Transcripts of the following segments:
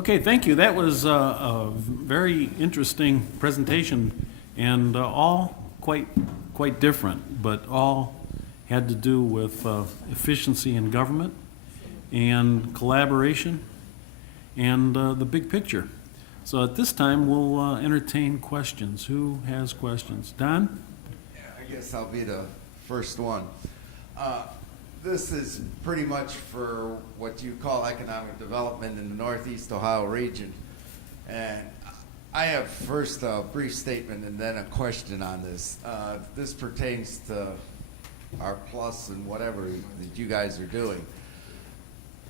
Okay, thank you. That was a very interesting presentation, and all quite different, but all had to do with efficiency in government and collaboration and the big picture. So at this time, we'll entertain questions. Who has questions? Don? Yeah, I guess I'll be the first one. This is pretty much for what you call economic development in the Northeast Ohio region. And I have first a brief statement and then a question on this. This pertains to our plus and whatever that you guys are doing.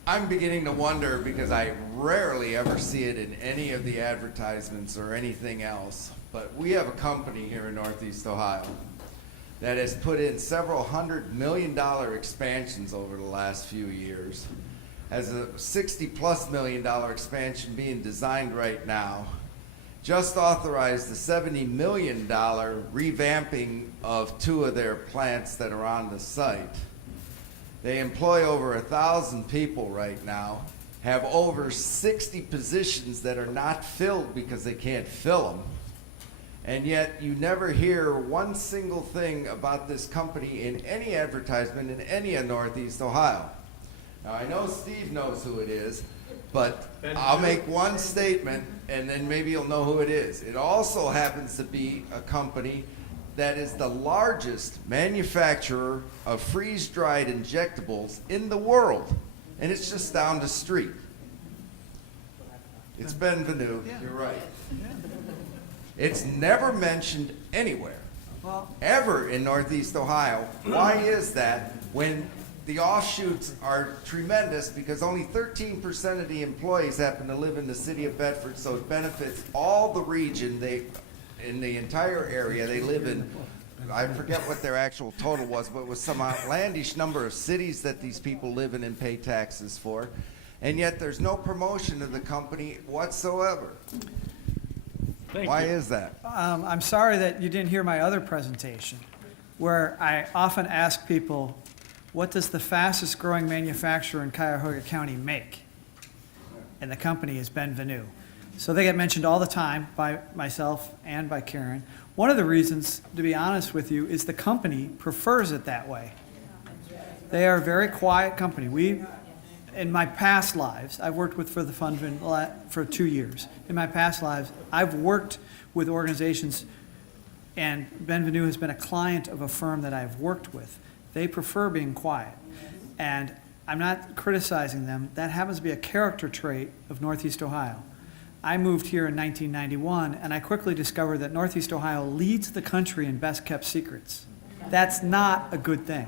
I'm beginning to wonder, because I rarely ever see it in any of the advertisements or anything else, but we have a company here in Northeast Ohio that has put in several $100 million expansions over the last few years, has a $60+ million expansion being designed right now, just authorized the $70 million revamping of 2 of their plants that are on the site. They employ over 1,000 people right now, have over 60 positions that are not filled because they can't fill them. And yet you never hear one single thing about this company in any advertisement in any of Northeast Ohio. Now I know Steve knows who it is, but I'll make one statement and then maybe you'll know who it is. It also happens to be a company that is the largest manufacturer of freeze-dried injectables in the world, and it's just down the street. It's Benvenue, you're right. It's never mentioned anywhere, ever in Northeast Ohio. Why is that when the offshoots are tremendous? Because only 13% of the employees happen to live in the city of Bedford, so it benefits all the region. In the entire area they live in. I forget what their actual total was, but it was some outlandish number of cities that these people live in and pay taxes for. And yet there's no promotion of the company whatsoever. Why is that? I'm sorry that you didn't hear my other presentation, where I often ask people, what does the fastest growing manufacturer in Cuyahoga County make? And the company is Benvenue. So they get mentioned all the time by myself and by Karen. One of the reasons, to be honest with you, is the company prefers it that way. They are a very quiet company. In my past lives, I've worked for the fund for 2 years. In my past lives, I've worked with organizations, and Benvenue has been a client of a firm that I've worked with. They prefer being quiet. And I'm not criticizing them. That happens to be a character trait of Northeast Ohio. I moved here in 1991, and I quickly discovered that Northeast Ohio leads the country in best-kept secrets. That's not a good thing.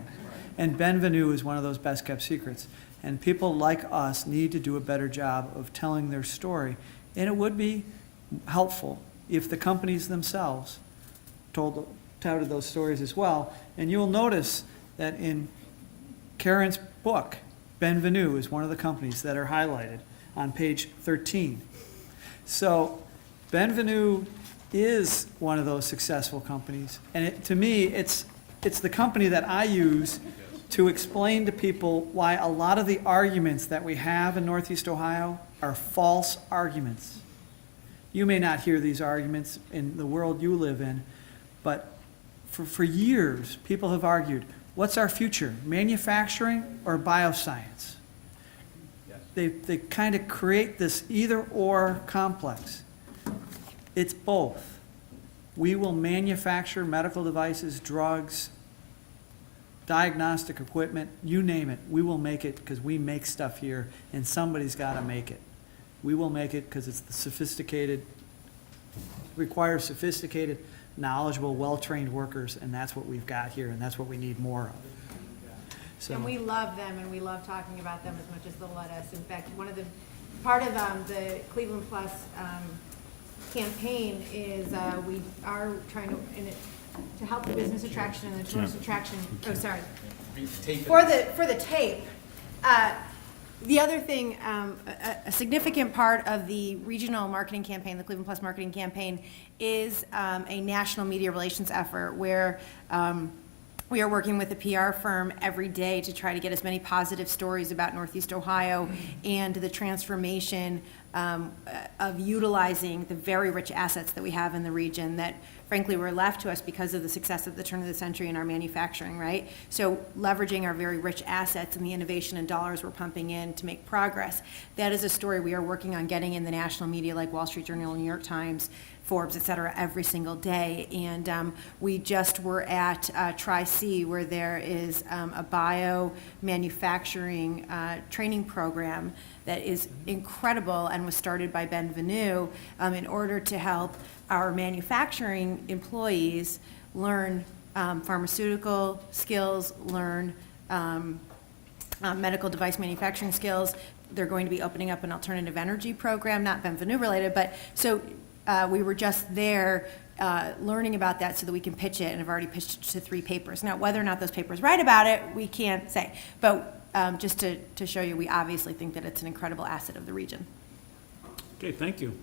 And Benvenue is one of those best-kept secrets. And people like us need to do a better job of telling their story. And it would be helpful if the companies themselves touted those stories as well. And you'll notice that in Karen's book, Benvenue is one of the companies that are highlighted on page 13. So Benvenue is one of those successful companies. And to me, it's the company that I use to explain to people why a lot of the arguments that we have in Northeast Ohio are false arguments. You may not hear these arguments in the world you live in, but for years, people have argued, what's our future, manufacturing or bioscience? They kind of create this either-or complex. It's both. We will manufacture medical devices, drugs, diagnostic equipment, you name it. We will make it because we make stuff here, and somebody's got to make it. We will make it because it's the requires sophisticated, knowledgeable, well-trained workers, and that's what we've got here, and that's what we need more of. So. And we love them, and we love talking about them as much as they'll let us. In fact, part of the Cleveland Plus campaign is we are trying to help the business attraction and the tourist attraction. Oh, sorry. For the tape. The other thing, a significant part of the regional marketing campaign, the Cleveland Plus marketing campaign, is a national media relations effort where we are working with a PR firm every day to try to get as many positive stories about Northeast Ohio and the transformation of utilizing the very rich assets that we have in the region that frankly were left to us because of the success of the turn of the century in our manufacturing, right? So leveraging our very rich assets and the innovation and dollars we're pumping in to make progress. That is a story we are working on getting in the national media like Wall Street Journal, New York Times, Forbes, et cetera, every single day. And we just were at Tri-C, where there is a bio-manufacturing training program that is incredible and was started by Ben Venu in order to help our manufacturing employees learn pharmaceutical skills, learn medical device manufacturing skills. They're going to be opening up an alternative energy program, not Ben Venu related, but so we were just there learning about that so that we can pitch it, and have already pitched it to 3 papers. Now, whether or not those papers write about it, we can't say. But just to show you, we obviously think that it's an incredible asset of the region. Okay, thank you.